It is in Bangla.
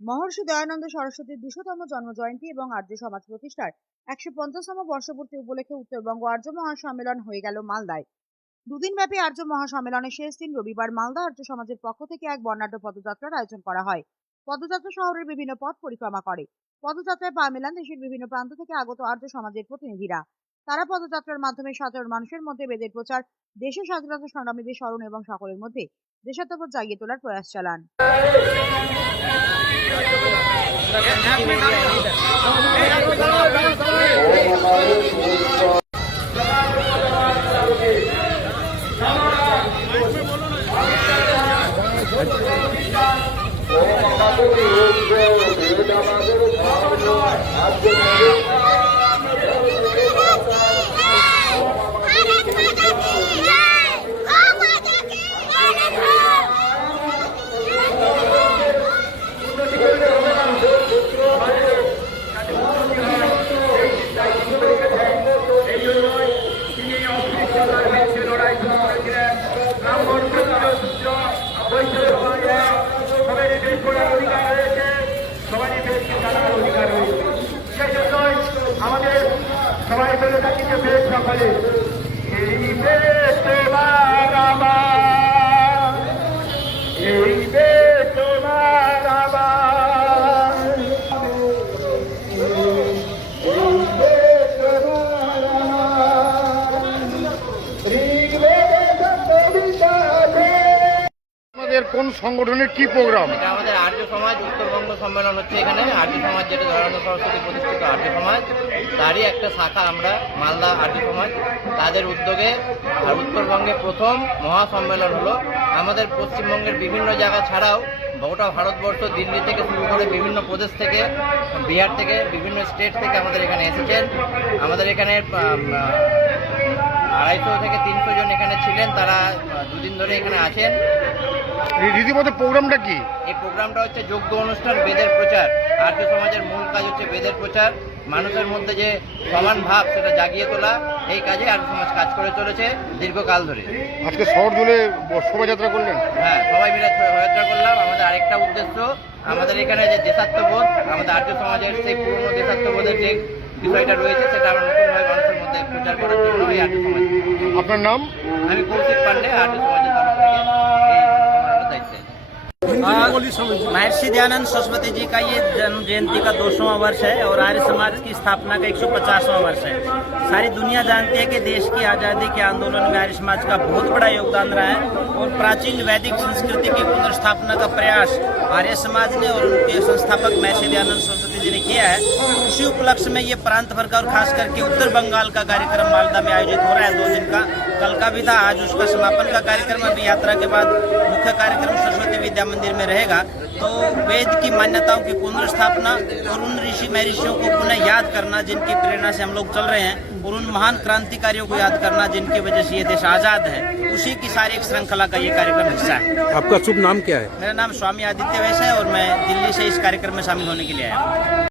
মহর্ষি দয়ানন্দ সরস্বতীর ২০০তম জন্মজয়ন্তী এবং আর্য সমাজ প্রতিষ্ঠার ১৫০তম বর্ষপূর্তি উপলক্ষে উত্তরবঙ্গ আর্য মহাসম্মেলন হয়ে গেল মালদায়। দুদিনব্যাপী আর্য মহাসম্মেলনের শেষ দিন রবিবার মালদা আর্য সমাজের পক্ষ থেকে এক বর্ণাঢ্য পদযাত্রার আয়োজন করা হয়। পদযাত্রা শহরের বিভিন্ন পথ পরিক্রমা করে। পদযাত্রায় পা মেলান দেশের বিভিন্ন প্রান্ত থেকে আগত আর্য সমাজের প্রতিনিধিরা। তারা পদযাত্রার মাধ্যমে সাধারণ মানুষের মধ্যে বেদের প্রচার, দেশের স্বাধীনতা সংগ্রামীদের স্মরণ এবং সকলের মধ্যে দেশাত্মবোধ জাগিয়ে তোলার প্রয়াস চালান। আমাদের সবাই বলে থাকি যে বেশ সকলে এই বেশ তোমার আমার, এই বেশ তোমার আমার, এই বেশ তোমার আমার, ঋগ্বেদে কবিতাতে। আমাদের কোন সংগঠনের কি প্রোগ্রাম? এটা আমাদের আর্য সমাজ উত্তরবঙ্গ সম্মেলন হচ্ছে। এখানে আর্য সমাজ, যেটা দয়ানন্দ সরস্বতী প্রতিষ্ঠিত আর্য সমাজ, তারই একটা শাখা আমরা মালদা আর্য সমাজ, তাদের উদ্যোগে আর উত্তরবঙ্গে প্রথম মহাসম্মেলন হলো। আমাদের পশ্চিমবঙ্গের বিভিন্ন জায়গা ছাড়াও গোটা ভারতবর্ষ, দিল্লি থেকে শুরু করে বিভিন্ন প্রদেশ থেকে, বিহার থেকে, বিভিন্ন স্টেট থেকে আমাদের এখানে এসেছেন। আমাদের এখানে 250 থেকে 300 জন এখানে ছিলেন। তারা দুদিন ধরে এখানে আছেন। রীতিমতো প্রোগ্রামটা কি? এই প্রোগ্রামটা হচ্ছে যোগ্য অনুষ্ঠান, বেদের প্রচার। আর্য সমাজের মূল কাজ হচ্ছে বেদের প্রচার, মানুষের মধ্যে যে সমান ভাব সেটা জাগিয়ে তোলা। এই কাজে আর্য সমাজ কাজ করে চলেছে দীর্ঘকাল ধরে। আজকে শহর জুড়ে শোভাযাত্রা করলেন? হ্যাঁ, সবাই মিলে শোভাযাত্রা করলাম। আমাদের আরেকটা উদ্দেশ্য, আমাদের এখানে যে দেশাত্মবোধ, আমাদের আর্য সমাজের সেই পুরনো দেশাত্মবোধের যে বিষয়টা রয়েছে সেটা আমরা নতুনভাবে মানুষের মধ্যে প্রচার করার জন্য এই আর্য সমাজ। আপনার নাম? আমি কৌশিক পান্ডে, আর্য সমাজের তরফ থেকে এই সম্মেলনের দায়িত্বে। महर्षि दयानंद सरस्वती जी का ये जन्म जयंती का 200वां वर्ष है और आर्य समाज की स्थापना का 150वां वर्ष है। सारी दुनिया जानती है कि देश की आज़ादी के आंदोलन में आर्य समाज का बहुत बड़ा योगदान रहा है और प्राचीन वैदिक संस्कृति की पुनर्स्थापना का प्रयास आर्य समाज ने और उनके संस्थापक महर्षि दयानंद सरस्वती जी ने किया है। उसी उपलक्ष्य में ये प्रांत भर का और खास करके उत्तर बंगाल का कार्यक्रम मालदा में आयोजित हो रहा है 2 दिन का। कल का भी था, आज उसका समापन का कार्यक्रम। अभी यात्रा के बाद मुख्य कार्यक्रम सरस्वती विद्या मंदिर में रहेगा। तो वेद की मान्यताओं की पुनर्स्थापना और उन ऋषि महर्षियों को पुनः याद करना जिनकी प्रेरणा से हम लोग चल रहे हैं, और उन महान क्रांतिकारियों को याद करना जिनकी वजह से ये देश आज़ाद है, उसी की सारी एक श्रृंखला का ये कार्यक्रम हिस्सा है। आपका शुभ नाम क्या है? मेरा नाम स्वामी आदित्य वैश्य है और मैं दिल्ली से इस कार्यक्रम में शामिल होने के लिए आया हूँ।